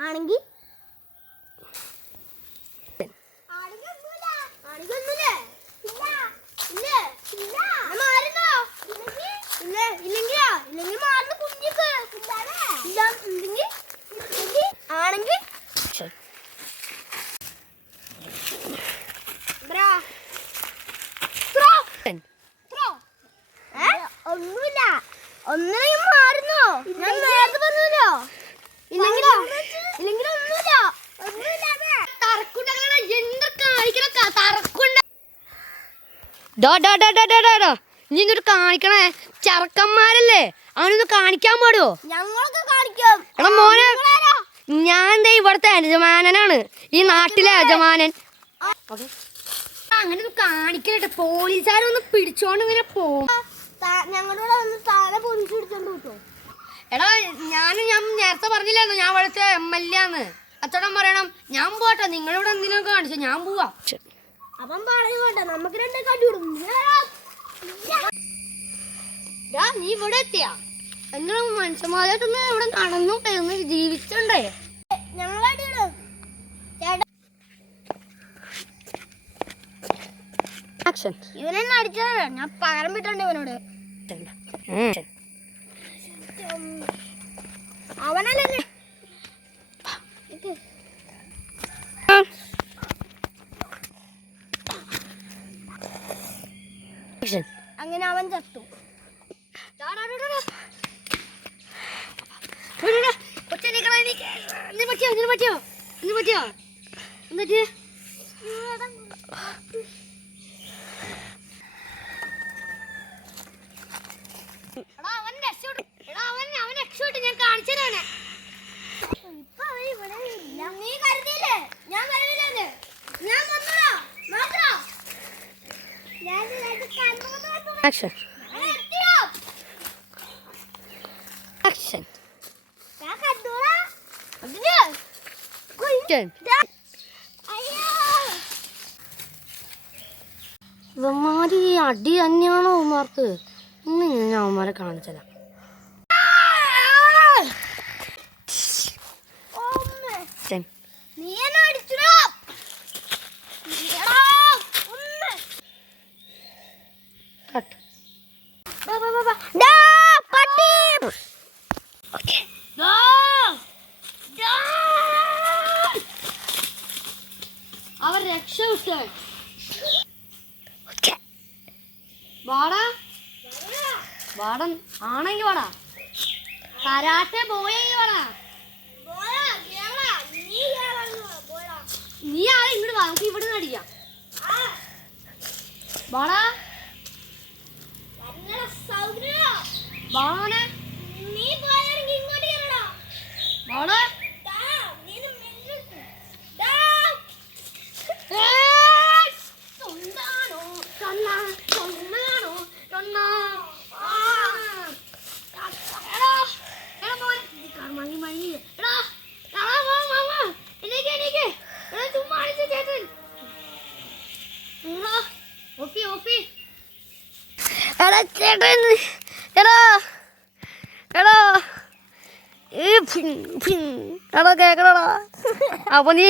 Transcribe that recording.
ആണെങ്കിൽ ഒന്നുമില്ല ഒന്നിനെയും മാറുന്നോ ഞാൻ നേരത്തെ പറഞ്ഞല്ലോ ഇല്ലെങ്കിലോ ഇല്ലെങ്കിലോ ഒന്നുമില്ല നീ ഇന്നൊരു കാണിക്കണേ ചെറുക്കന്മാരല്ലേ അവനൊന്ന് കാണിക്കാൻ പാടുവോ? ഞങ്ങളൊക്കെ കാണിക്കാം. എടാ മോനെ, ഞാൻ ദേ ഇവിടുത്തെ യജമാനനാണ്, ഈ നാട്ടിലെ യജമാനൻ. അങ്ങനെ കാണിക്കട്ടെ, പോലീസുകാരൊന്ന് പിടിച്ചോണ്ട് ഇങ്ങനെ പോകും. ഞങ്ങളുടെ താഴെ പോലീസ് പിടിച്ചോണ്ട് കിട്ടോ? എടാ ഞാൻ നേരത്തെ പറഞ്ഞില്ലായിരുന്നു ഞാൻ ഇവിടുത്തെ MLA ആന്ന്. അച്ചടം പറയണം. ഞാൻ പോട്ടെ, നിങ്ങളിവിടെ എന്തിനൊക്കെ കാണിച്ചു, ഞാൻ പോവാ. അപ്പം പറയുമ്പോട്ടെ നമുക്ക് രണ്ടേ കടി കൊടുക്കും. നീ ഇവിടെ എത്തിയാ? നിങ്ങൾ മനുഷ്യന്മാരായിട്ടൊന്ന് ഇവിടെ നടന്നു ഒന്ന് ജീവിച്ചുണ്ടേ. ഇവനെന്നെ അടിച്ചതാണ്, ഞാൻ പകരം വിട്ടുണ്ട് ഇവനോട്. അവനല്ലേ അങ്ങനെ അവൻ ചത്തു. ഞാൻ കാണിച്ചു തരാണ്. നീ കരുതിയില്ലേ ഞാൻ കരുതില്ലേ? ഞാൻ Action. Action. ഇവന്മാര് അടി തന്നെയാണോ അവന്മാർക്ക്? ഇന്ന് ഞാൻ അവന്മാരെ കാണിച്ചതാ. അവർ രക്ഷ വാടാ വാടൻ ആണെങ്കി വാടാ, കരാട്ടെ പോയെങ്കി വാടാ. നീ ആളെ ഇങ്ങോട്ട് വാ, നമുക്ക് ഇവിടെ നിന്ന് അടിക്കാം. വാടാ വാടാ വാടാ. ചേട്ടൻ എടാ എടാ എടാ കേക്കണടാ. അപ്പൊ നീ